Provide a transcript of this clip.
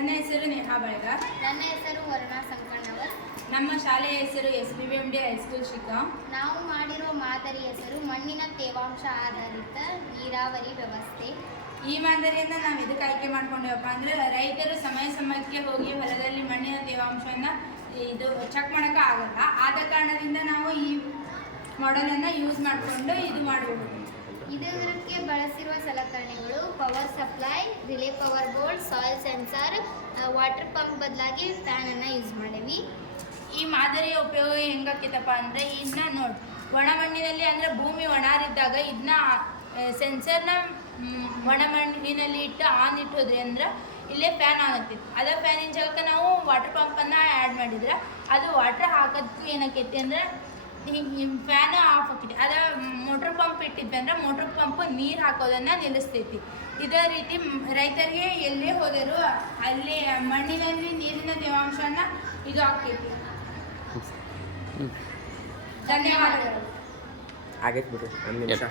ನನ್ನ ಹೆಸರು ನೇಹಾ ಬಳಿಗಾರ್. ನನ್ನ ಹೆಸರು ವರ್ಣಾ ಸಂಕಣ್ಣವರ್. ನಮ್ಮ ಶಾಲೆಯ ಹೆಸರು SBBMD ಹೈಸ್ಕೂಲ್ ಶಿಗ್ಗಾಂವ್. ನಾವು ಮಾಡಿರುವ ಮಾದರಿ ಹೆಸರು ಮಣ್ಣಿನ ತೇವಾಂಶ ಆಧಾರಿತ ನೀರಾವರಿ ವ್ಯವಸ್ಥೆ. ಈ ಮಾದರಿಯಿಂದ ನಾವು ಇದಕ್ಕೆ ಆಯ್ಕೆ ಮಾಡ್ಕೊಂಡೇವಪ್ಪ ಅಂದರೆ ರೈತರು ಸಮಯಕ್ಕೆ ಹೋಗಿ ಹೊಲದಲ್ಲಿ ಮಣ್ಣಿನ ತೇವಾಂಶವನ್ನು ಚೆಕ್ ಮಾಡೋಕೆ ಆಗಲ್ಲ. ಆದ ಕಾರಣದಿಂದ ನಾವು ಈ ಮಾಡೆಲನ್ನು ಯೂಸ್ ಮಾಡಿಕೊಂಡು ಇದು ಮಾಡಬಹುದು. ಇದಕ್ಕೆ ಬಳಸಿರುವ ಸಲಕರಣೆಗಳು power supply, relay power board, soil sensor, water pump ಬದಲಾಗಿ ಫ್ಯಾನನ್ನು ಯೂಸ್ ಮಾಡೀವಿ. ಈ ಮಾದರಿಯ ಉಪಯೋಗ ಹೆಂಗಾಕೈತಪ್ಪ ಅಂದರೆ ಇದನ್ನ ನೋಡಿ, ಒಣ ಮಣ್ಣಿನಲ್ಲಿ ಅಂದರೆ ಭೂಮಿ ಒಣಾರಿದ್ದಾಗ ಇದನ್ನ ಸೆನ್ಸರ್ನ ಒಣ ಮಣ್ಣಿನಲ್ಲಿ ಇಟ್ಟು ಆನ್ ಇಟ್ಟೋದ್ರಿ ಅಂದ್ರೆ ಇಲ್ಲೇ ಫ್ಯಾನ್ ಆನ್ ಆಗ್ತಿತ್ತು. ಅದೇ ಫ್ಯಾನಿನ ಜಾಗಕ್ಕೆ ನಾವು ವಾಟರ್ ಪಂಪನ್ನು ಆ್ಯಡ್ ಮಾಡಿದ್ರೆ ಅದು ವಾಟರ್ ಹಾಕೋದಕ್ಕೂ ಏನಾಕೈತಿ ಅಂದರೆ ಫ್ಯಾನ್ ಆಫ್ ಆಕೈತಿ. ಅದ ಮೋಟ್ರ್ ಪಂಪ್ ಇಟ್ಟಿದ್ವಿ ಅಂದ್ರೆ ಮೋಟ್ರ್ ಪಂಪು ನೀರು ಹಾಕೋದನ್ನು ನಿಲ್ಲಿಸ್ತೈತಿ. ಇದೇ ರೀತಿ ರೈತರಿಗೆ ಎಲ್ಲೇ ಹೋದರೂ ಅಲ್ಲಿ ಮಣ್ಣಿನಲ್ಲಿ ನೀರಿನ ತೇವಾಂಶನ ಇದು ಆಕೈತಿ. ಧನ್ಯವಾದಗಳು. ಆಗೈತೆ ಬಿಡು ಒಂದು ನಿಮಿಷ.